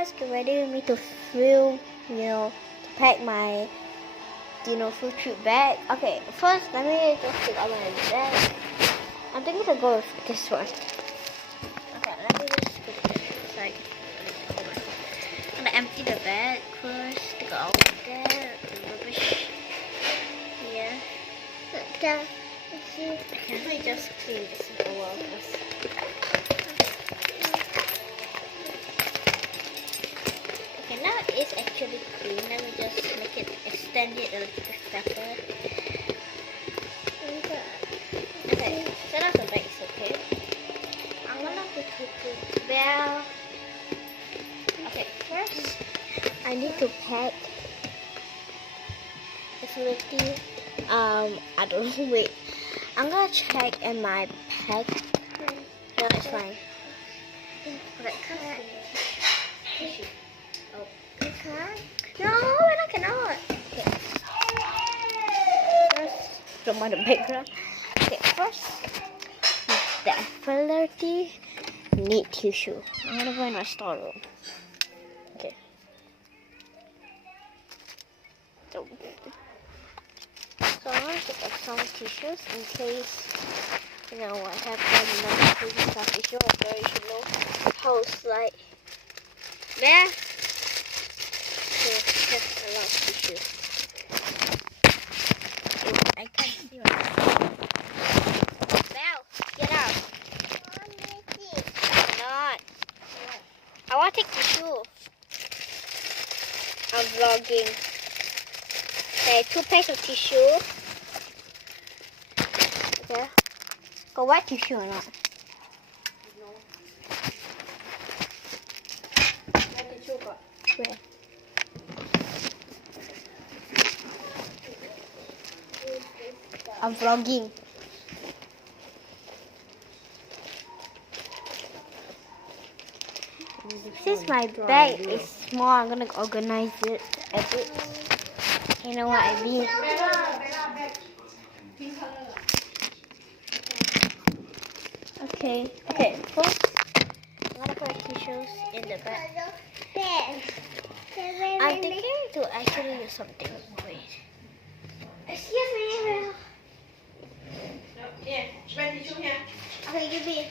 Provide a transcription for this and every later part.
guys get ready with me to fill, to pack my, food trip bag. Okay, first let me just take out my bag. I'm thinking to go with this one. Okay, let me just put it aside. I'm gonna empty the bag first. Take out there, the rubbish here. Okay, let me just clean this over first. Okay, now it's actually clean. Let me just make it extend it a little bit better. Okay, set up the bag is okay. I'm gonna put the bell. Okay, first I need to pack the facility. I don't know. Wait, I'm gonna check in my pack. No, it's fine. Okay. No, I cannot. Okay. First, don't mind the background. Okay, first, the facility need tissue. I'm gonna go in my storeroom. Okay. So I'm gonna take out some tissues in case what happened. Taking some tissue. So you should know how it's like. There. So that's a lot of tissue. I can't see myself. Belle, get out. Not. I want to take tissue. I'm vlogging. Okay, 2 packs of tissue. Okay. Got white tissue or not? No. White tissue got. Where? I'm vlogging. Since my bag is small, I'm gonna organize it a bit. You know what I mean? Okay. First, I'm gonna put tissues in the bag. I'm thinking to actually use something. Wait. Excuse me. Yeah, spread tissue here. Okay, give me.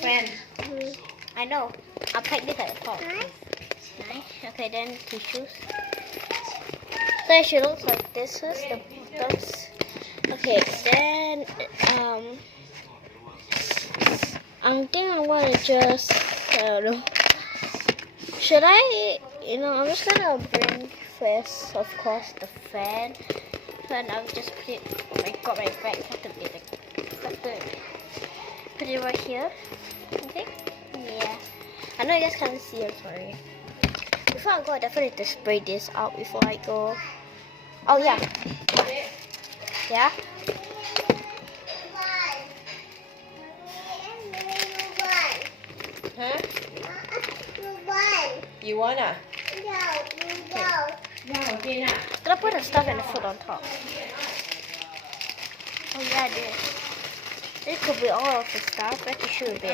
Friend. I know. I'll pack this at the top. Nice. Okay, then tissues. So it should look like this is the bottoms. Okay, then I think I'm gonna just should I I'm just gonna bring first, of course, the fan. And I'll just put it. I got my bag. Have to put it right here. Okay. Yeah. I know you guys can't see. I'm sorry. Before I go, I definitely need to spray this out before I go. Oh yeah. Yeah. Huh? You wanna? Gonna put the stuff and the food on top. Oh yeah, this could be all of the stuff. That should be.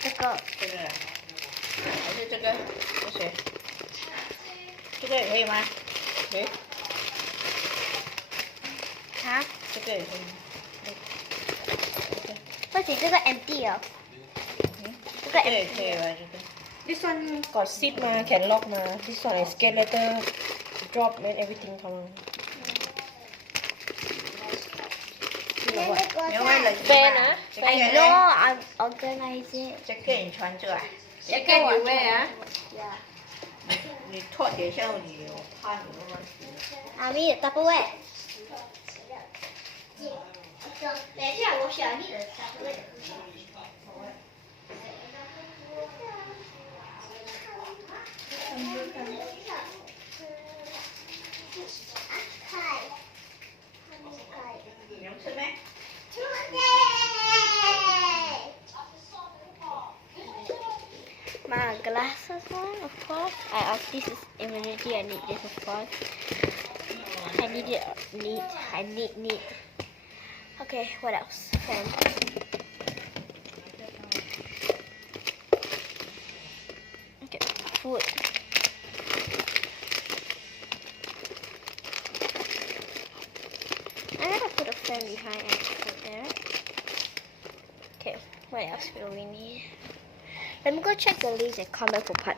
Take out. 这个也可以吗？可以。啊？这个也可以。为什么这个 empty 哦？这个也可以吧？这个。This one got seat 嘛 ，can lock 嘛。This one is get later drop and everything come. 对呢 I know, I'm organizing. 这个你穿着啊？这个你 wear 啊？你脱点下你，我怕你的问题。阿咪，Tupperware。等一下，我想你的 Tupperware。你能吃没？ My glasses on, of course. This is immunity. I need this, of course. I need it. I need. Okay, what else? Fan. Okay, food. I'm gonna put a fan behind and put there. Okay, what else will we need? Let me go check the list and come back for part